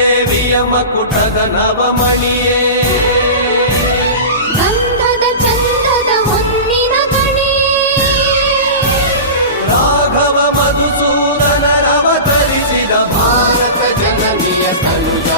ದೇವಿಯ ಮಕುಟದ ನವಮಣಿಯೇ ಗಂಧದ ಚಂದದ ಹೊನ್ನಿನ ಗಣಿಯೇ ರಾಘವ ಮಧುಸೂದನರವತರಿಸಿದ ಭಾರತ ಜನನಿಯ ತನುಜ